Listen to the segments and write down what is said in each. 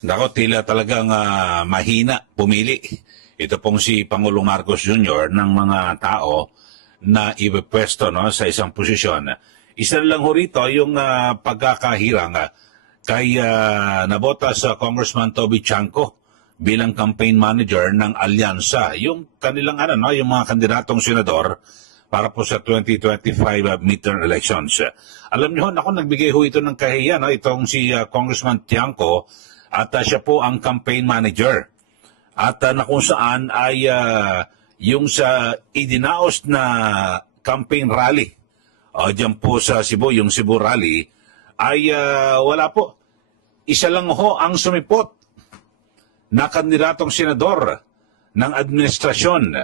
Nako, tila talagang mahina pumili. Ito pong si Pangulong Marcos Jr. ng mga tao na ipepwesto, no, sa isang posisyon. Isa lang ho rito yung pagkakahirang kay nabota sa Congressman Toby Chanco bilang campaign manager ng Alyansa. Yung kanilang yung mga kandidatong senador para po sa 2025 midterm elections. Alam niyo, ako nagbigay ho ito ng kahiya, no, itong si Congressman Chanco. At siya po ang campaign manager. At na kung saan ay yung sa idinaos na campaign rally, dyan po sa Cebu, yung Cebu rally, ay wala po. Isa lang ho ang sumipot na kandidatong senador ng administrasyon.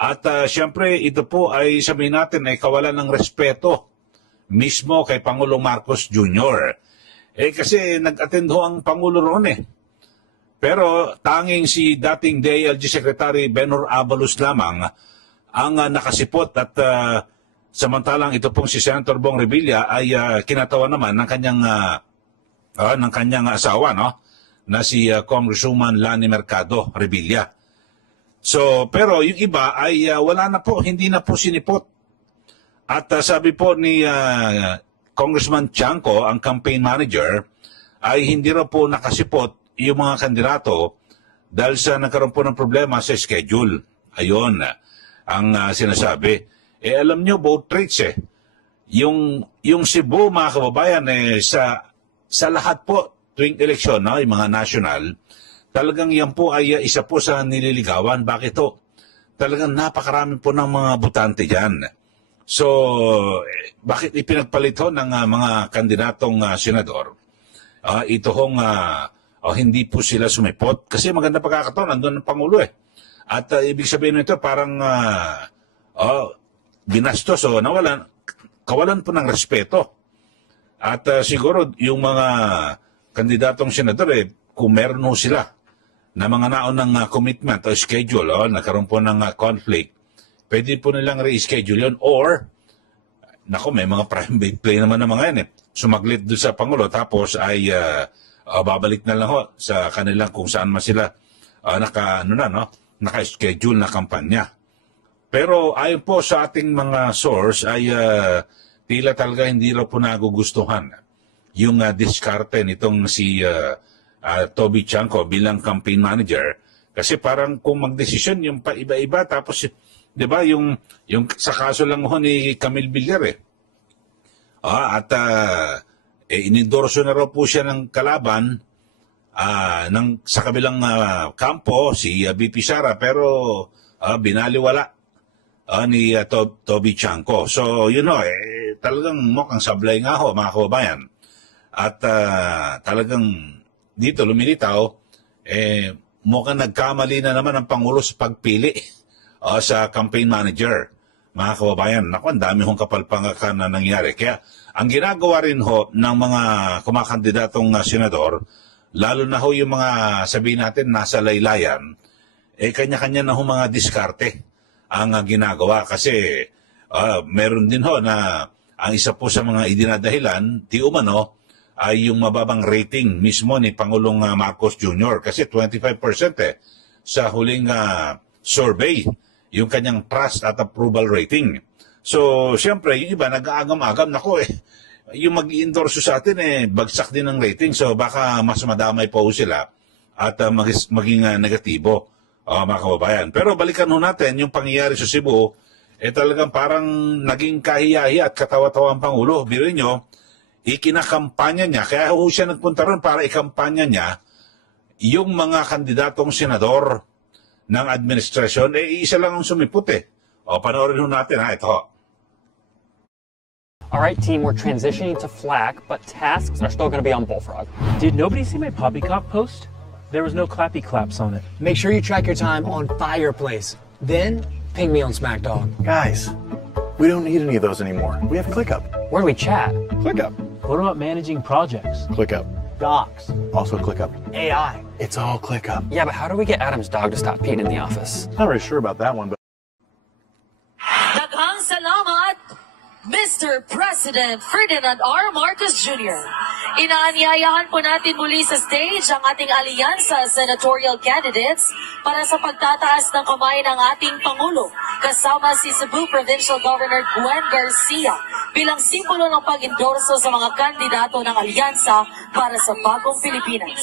At siyempre ito po ay sabihin natin ay kawalan ng respeto mismo kay Pangulong Marcos Jr. Kasi nag-attend ho ang Pangulo roon Pero tanging si dating DILG Secretary Benhur Abalos lamang ang nakasipot at samantalang ito pong si Senator Bong Revilla ay kinatawa naman ng kanyang asawa, no, na si Congresswoman Lani Mercado Revilla. So, pero yung iba ay wala na po, hindi na po sinipot. At sabi po ni Congressman Chanco, ang campaign manager, ay hindi raw po nakasipot yung mga kandidato dahil sa nagkaroon po ng problema sa schedule. Ayun ang sinasabi. Alam nyo, both traits Yung Cebu, mga kababayan, sa lahat po tuwing eleksyon, no, yung mga national, talagang yan po ay isa po sa nililigawan. Bakit to? Talagang napakarami po ng mga butante dyan. So, bakit ipinagpalit ho ng mga kandidatong senador? Ito hong hindi po sila sumipot. Kasi maganda pagkakataon, nandun ang Pangulo At ibig sabihin nito parang binastos o kawalan po ng respeto. At siguro yung mga kandidatong senador, kung meron ho sila na mga naunang commitment o schedule, nagkaroon po ng conflict, pwede po nilang reschedule yun or, may mga private plane naman ng mga yan Sumaglit doon sa Pangulo tapos ay babalik na lang ho sa kanilang kung saan man sila naka-schedule na kampanya. Pero ayon po sa ating mga source ay tila talaga hindi raw po nagugustuhan yung diskarte nitong si Toby Chanco bilang campaign manager. Kasi parang kung magdesisyon yung paiba-iba tapos, di ba, yung sa kaso lang ho ni Camille Villar inendorso na raw po siya ng kalaban sa kabilang kampo, si BP Sara, pero binaliwala ni Toby Chanco. So, talagang mukhang sablay nga ho, mga kababayan. At talagang dito lumilitaw, mukhang nagkamali na naman ang Pangulo sa pagpili sa campaign manager. Mga kababayan, ang dami hong kapalpangakan na nangyari. Kaya ang ginagawa rin ho ng mga kumakandidatong senador, lalo na ho yung mga sabihin natin nasa laylayan, kanya-kanya na ho mga diskarte ang ginagawa. Kasi meron din ho na ang isa po sa mga idinadahilan, di umano, ay yung mababang rating mismo ni Pangulong Marcos Jr. Kasi 25% sa huling survey, yung kanyang trust at approval rating. So, siyempre, yung iba nag-aagam-agam, yung mag-i-endorso sa atin, bagsak din ang rating. So, baka mas madamay pa ho sila at maging negatibo, mga kababayan. Pero balikan ho natin, yung pangyayari sa Cebu, talagang parang naging kahiyahi at katawa-tawa ang Pangulo. Biruin nyo, ikinakampanya niya, kaya ho siya nagpunta ron para ikampanya niya yung mga kandidatong senador ng administrasyon, isa lang ang sumipot panoorin ho natin ito. All right, team, we're transitioning to FLAC, but tasks are still going to be on Bullfrog. Did nobody see my poppycock post? There was no clappy claps on it. Make sure you track your time on Fireplace. Then, ping me on SmackDog. Guys, we don't need any of those anymore. We have ClickUp. Where do we chat? ClickUp. What about managing projects? ClickUp. Docs. Also ClickUp. AI. It's all ClickUp. Yeah, but how do we get Adam's dog to stop peeing in the office? Not really sure about that one, but... Daghang salamat, Mr. President Ferdinand R. Marcos Jr. Inaanyayahan po natin muli sa stage ang ating alyansa senatorial candidates para sa pagtataas ng kamay ng ating Pangulo, kasama si Cebu Provincial Governor Gwen Garcia bilang simbolo ng pag-endorso sa mga kandidato ng alyansa para sa bagong Pilipinas.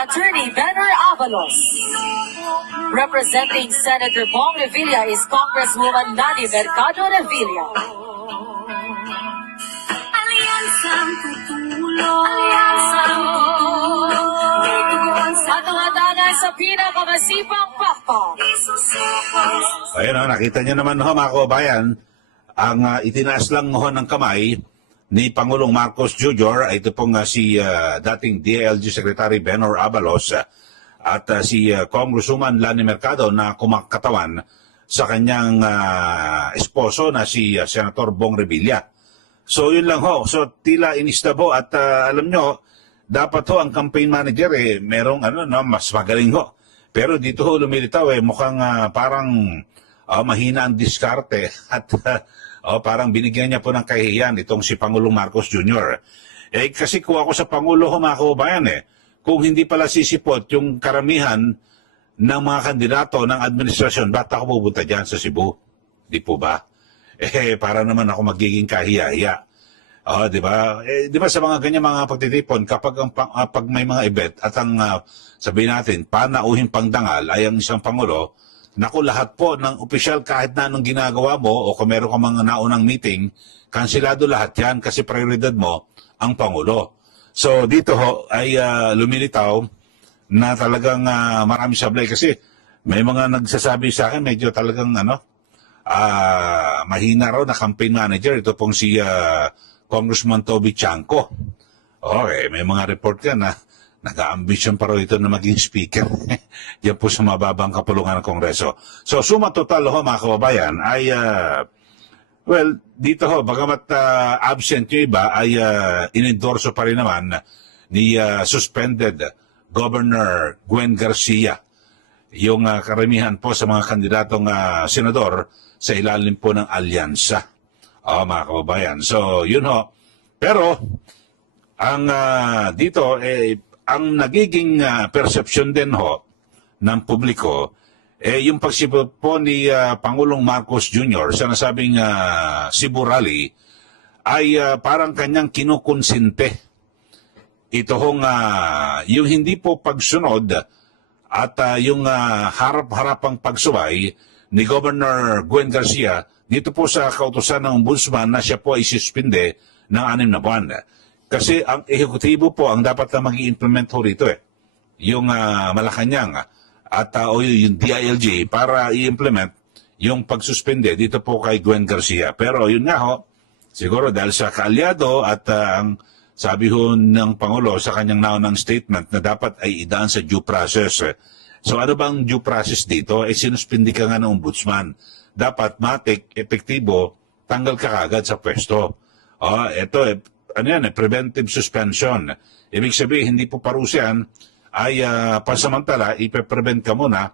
Attorney Benner Avalos. Representing Senator Bong Revilla is Congresswoman Nani Mercado Revilla. At ang atangan sa pinakamasipang pakpak. Ayun o, nakita niyo naman ho mga kababayan, ang itinaas lang ho ng kamay ni Pangulong Marcos Jr. ay ito pong si dating DILG Secretary Benner Avalos at si Congresswoman Lani Mercado na kumakatawan sa kanyang esposo na si Senator Bong Revilla. So yun lang ho. So tila inista po at alam nyo, dapat ho ang campaign manager merong mas magaling ho. Pero dito ho lumilitaw mukhang parang mahina ang diskarte at parang binigyan niya po ng kahihiyan itong si Pangulong Marcos Jr. Kasi kung ako sa Pangulo ho mga kababayan kung hindi pala sisipot yung karamihan ng mga kandidato ng administrasyon, ba't ako pupunta dyan sa Cebu? Di po ba? Para naman ako magiging kahiya-hiya. Di ba? Di ba sa mga ganyan mga pagtitipon, kapag pag may mga event at ang sabihin natin, panauhing pangdangal ay ang isang Pangulo, naku lahat po ng opisyal kahit na anong ginagawa mo o kung meron ka mga naunang meeting, kansilado lahat yan kasi prioridad mo ang Pangulo. So dito ho ay lumilitaw na talagang marami sablay kasi may mga nagsasabi sa akin medyo talagang mahina raw na campaign manager. Ito pong si Congressman Toby Chanco. Okay, may mga report yan na nag-a-ambition pa raw ito na maging speaker. Yan po sa mababang kapulungan ng Kongreso. So suma total ho mga kababayan ay well, dito ho, bagamat absent yung iba ay inendorso pa rin naman ni suspended Governor Gwen Garcia yung karamihan po sa mga kandidatong senador sa ilalim po ng alyansa. Mga kababayan. So, yun ho. Pero, ang dito, ang nagiging perception din ho ng publiko, yung pagsipot po ni Pangulong Marcos Jr. sa nasabing Cebu Rally ay parang kanyang kinukonsinte. Ito hong yung hindi po pagsunod at yung harap-harapang pagsuway ni Governor Gwen Garcia dito po sa kautusan ng ombudsman na siya po ay suspinde ng 6 na buwan. Kasi ang ehekutibo po ang dapat na mag-i-implement ho rito yung Malacanang at o yung DILG para i-implement yung pagsuspende dito po kay Gwen Garcia. Pero yun nga ho, siguro dahil sa kaalyado at ang sabi ho ng Pangulo sa kanyang naunang statement na dapat ay idaan sa due process. So ano bang due process dito? Sinuspindi ka nga ng ombudsman. Dapat matik, epektibo, tanggal ka kagad sa pwesto. Ito, preventive suspension. Ibig sabihin, hindi po parusian, ay pasamantala, ipe-prevent ka muna.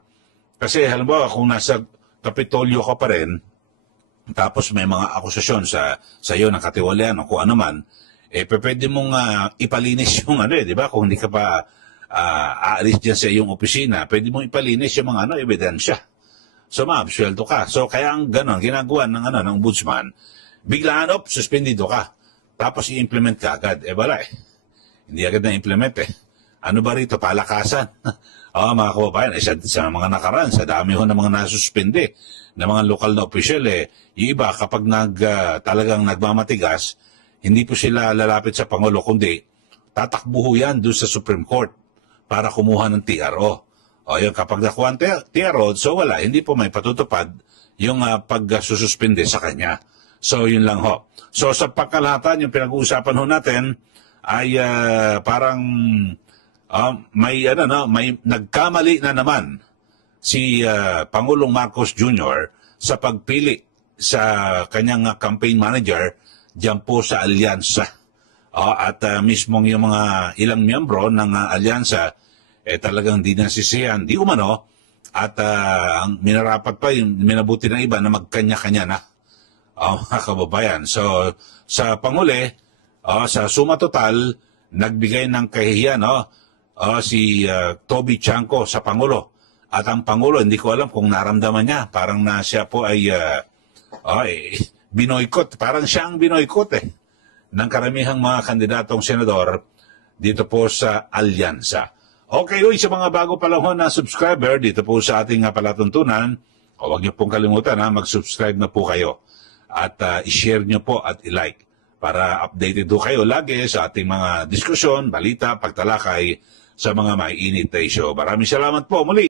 Kasi halimbawa, kung nasa Kapitolyo ka pa rin, tapos may mga akusasyon sa iyo ng katiwalian o kung ano man, pwede mong ipalinis yung di ba? Kung hindi ka pa aalis dyan sa iyong opisina, pwede mong ipalinis yung mga ebidensya. So, maabsuelto ka. So, kaya ang ganon, ginagawa ng ombudsman, biglaan, suspendido ka. Tapos i-implement ka agad. Wala Hindi agad na-implement Ano ba rito? Palakasan. Mga kababayan, sa mga nakaraan, sa dami ho ng mga nasuspende ng mga lokal na opisyal, yung iba kapag talagang nagmamatigas, hindi po sila lalapit sa Pangulo, kundi tatakbo yan doon sa Supreme Court para kumuha ng TRO. Yung kapag nakuha ang TRO, so wala, hindi po may patutupad yung pagsususpende sa kanya. So yun lang ho. So sa pagkalahatan, yung pinag-uusapan ho natin ay parang may nagkamali na naman si Pangulong Marcos Jr. sa pagpili sa kanyang campaign manager diyan po sa alyansa. At mismong yung mga ilang miyembro ng alyansa talagang di nasisiyan, di umano, at ang minarapat pa yung minabuti ng iba na magkanya-kanya na mga kababayan. So sa panguli, sa suma total, nagbigay ng kahihiyan si Toby Chanco sa Pangulo. At ang Pangulo, hindi ko alam kung naramdaman niya. Parang na siya po ay binoykot. Parang siya ang binoykot ng karamihang mga kandidatong senador dito po sa alyansa. Okay, sa mga bago pa lang na subscriber dito po sa ating palatuntunan, huwag niyo pong kalimutan mag-subscribe na po kayo at i-share niyo po at i-like para updated po kayo lagi sa ating mga diskusyon, balita, pagtalakay sa mga maiinit na issue. Maraming salamat po muli.